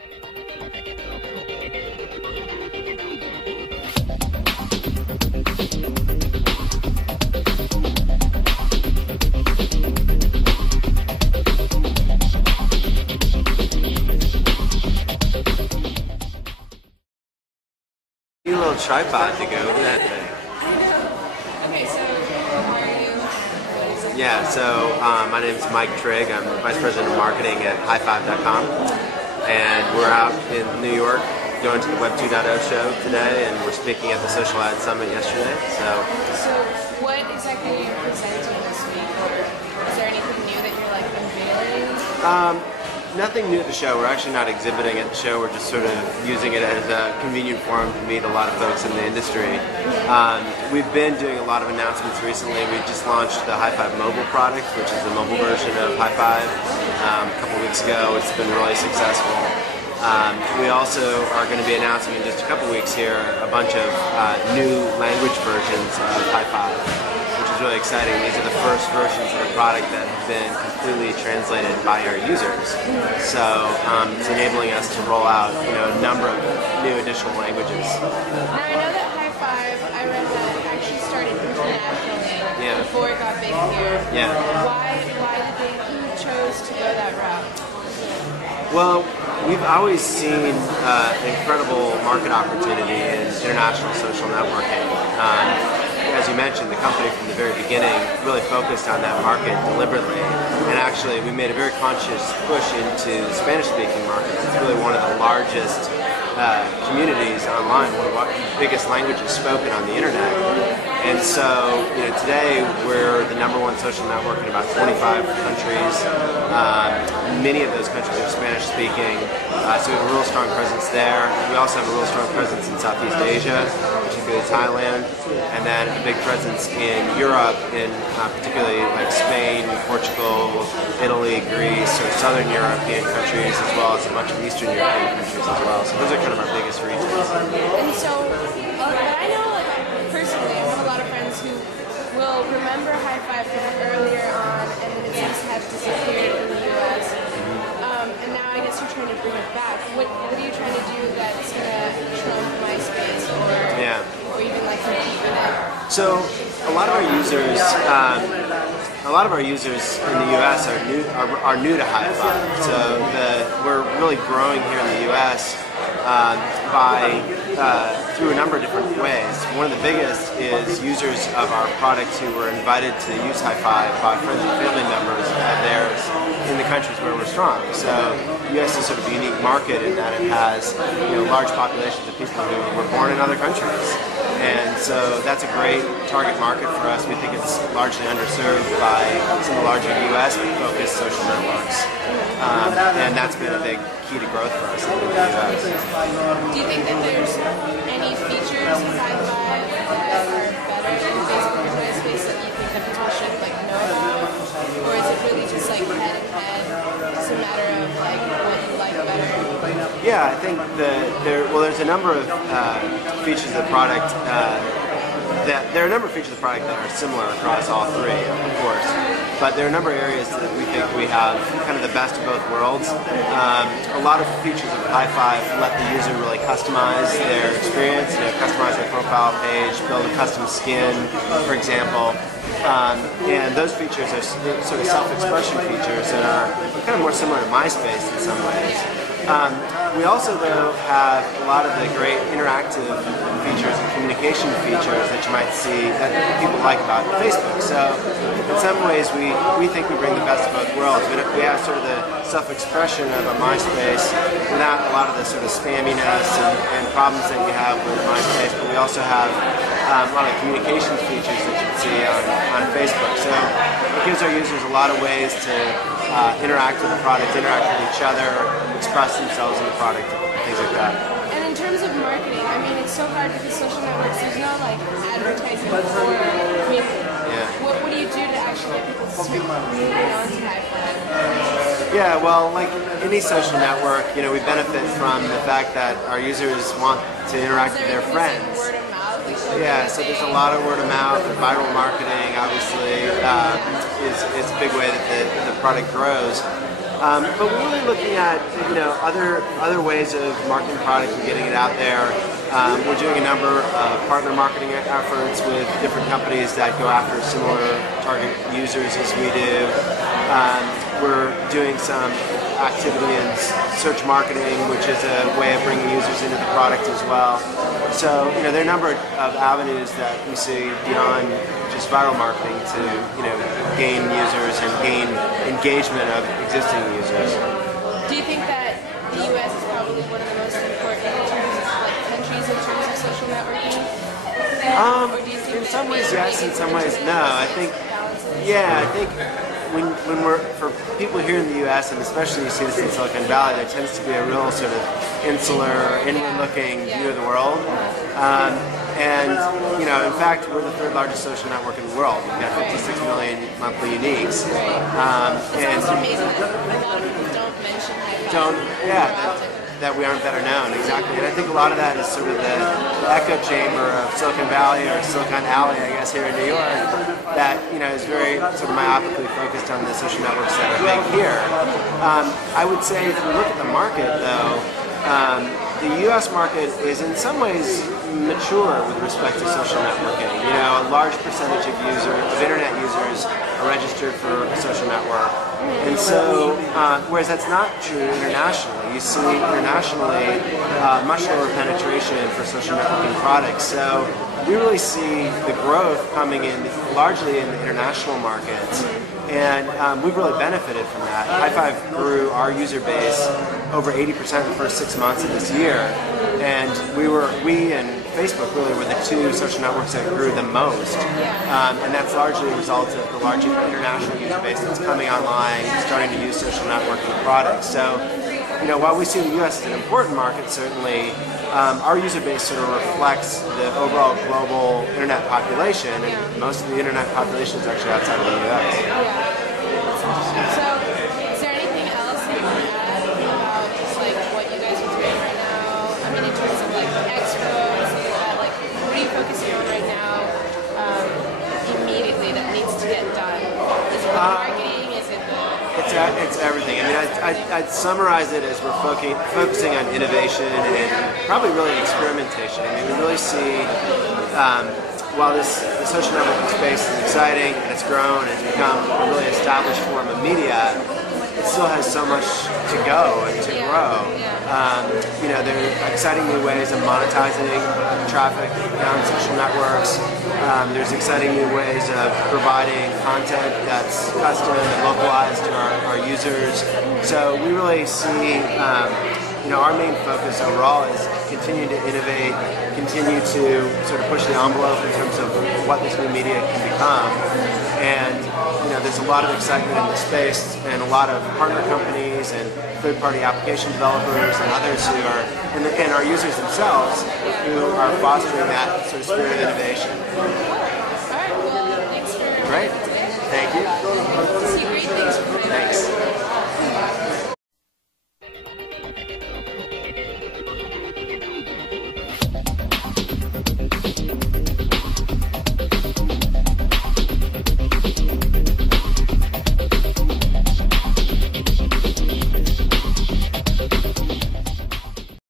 A little tripod to go over that thing. Okay, so how are you? Yeah, so my name is Mike Trigg. I'm Vice President of Marketing at Hi5.com. And we're out in New York going to the Web 2.0 show today, and we're speaking at the Social Ad Summit yesterday. So what exactly are you presenting this week? Or is there anything new that you're like unveiling? Nothing new at the show. We're actually not exhibiting at the show. We're just sort of using it as a convenient forum to meet a lot of folks in the industry. We've been doing a lot of announcements recently. We just launched the Hi5 Mobile product, which is the mobile version of Hi5 a couple weeks ago. It's been really successful. We also are going to be announcing in just a couple weeks here a bunch of new language versions of Hi5, which is really exciting. These are the first versions of the product that have been completely translated by our users. So it's enabling us to roll out, a number of new additional languages. Now I know that Hi5, I read that it actually started internationally before it got big here. Yeah. Who chose to go that route? Well, we've always seen incredible market opportunity in international social networking. As you mentioned, the company from the very beginning really focused on that market deliberately, and actually we made a very conscious push into the Spanish-speaking market. It's really one of the largest communities online, one of the biggest languages spoken on the internet. And so, today we're the #1 social network in about 25 countries. Many of those countries are Spanish-speaking, so we have a real strong presence there. We also have a real strong presence in Southeast Asia, particularly Thailand, and then a big presence in Europe, in particularly like Spain, Portugal, Italy, Greece, or Southern European countries, as well as a bunch of Eastern European countries as well. So those are kind of our biggest regions. And so, I know, personally, I have a lot of friends who will remember Hi5 from earlier on, and then it seems to have disappeared in the US. And now I guess you're trying to bring it back. What are you trying to do that's going to trump MySpace or even like compete with it? So a lot of our users in the US are new to Hi5. So we're really growing here in the US through a number of different ways. One of the biggest is users of our product who were invited to use Hi5 by friends and family members of theirs in the countries where we're strong. So the US is sort of a unique market in that it has large populations of people who were born in other countries. And so that's a great target market for us. We think it's largely underserved by some of the larger US-focused social networks. And that's been a big key to growth for us in the US. Do you think that there's any features of Hi5 that are better in Facebook or MySpace that you think that people should know about? Or is it really just head-to-head? It's a matter of what you like better? Yeah, I think there's a number of features of the product there are a number of features of the product that are similar across all three, of course. But there are a number of areas that we think we have kind of the best of both worlds. A lot of features of Hi5 let the user really customize their experience, customize their profile page, build a custom skin, for example. And those features are sort of self-expression features that are kind of more similar to MySpace in some ways. We also, though, have a lot of the great interactive features and communication features that you might see that people like about Facebook. So, in some ways, we think we bring the best of both worlds. We have sort of the self-expression of a MySpace without a lot of the sort of spamminess and problems that you have with MySpace, but we also have a lot of communications features that you can see on Facebook. So it gives our users a lot of ways to interact with the product, interact with each other, express themselves in the product, things like that. And in terms of marketing, I mean, it's so hard because social networks, there's no advertising for, what do you do to actually get people to move on to Hi5? Yeah, well, like any social network, we benefit from the fact that our users want to interact with their friends. Word of mouth? Yeah, so there's a lot of word of mouth. Viral marketing, obviously, is a big way that the product grows. But we're really looking at other ways of marketing the product and getting it out there. We're doing a number of partner marketing efforts with different companies that go after similar target users as we do. We're doing some activity in search marketing, which is a way of bringing users into the product as well. So, there are a number of avenues that we see beyond just viral marketing to, gain users and gain engagement of existing users. Do you think that the U.S. is probably one of the most important countries in terms of social networking? Or do you think in some ways yes, in some ways no. I think when we're, for people here in the U.S. and especially you see this in Silicon Valley, there tends to be a real sort of insular, inward-looking view of the world. And in fact, we're the third largest social network in the world. We've got 56 million monthly uniques. It's amazing that a lot of people don't mention that we aren't better known, exactly. And I think a lot of that is sort of the echo chamber of Silicon Valley or Silicon Alley, I guess, here in New York, that is very sort of myopically focused on the social networks that are big here. I would say if we look at the market, though, the U.S. market is in some ways mature with respect to social networking. A large percentage of internet users are registered for a social network. And so, whereas that's not true internationally, you see internationally much lower penetration for social networking products. So we really see the growth coming in largely in the international markets. And we've really benefited from that. Hi5 grew our user base over 80% in the first 6 months of this year. And we and Facebook really were the two social networks that grew the most. And that's largely a result of the large international user base that's coming online, starting to use social networking products. So, while we see the U.S. as an important market, certainly, our user base sort of reflects the overall global internet population, and most of the internet population is actually outside of the U.S. So, is there anything else that you want to add about just what you guys are doing right now? I mean, in terms of Expo, what are you focusing on right now immediately that needs to get done? Is it marketing? Is it It's everything. I mean, I'd summarize it as we're focusing on innovation and probably really experimentation. I mean, we really see, while the social networking space is exciting and it's grown and it's become a really established form of media, it still has so much to go and to grow. There are exciting new ways of monetizing traffic on social networks. There's exciting new ways of providing content that's custom and localized to our users. So we really see, our main focus overall is continue to innovate, continue to sort of push the envelope in terms of what this new media can become. And there's a lot of excitement in the space and a lot of partner companies and third-party application developers and others who are, and our users themselves, who are fostering that sort of spirit of innovation.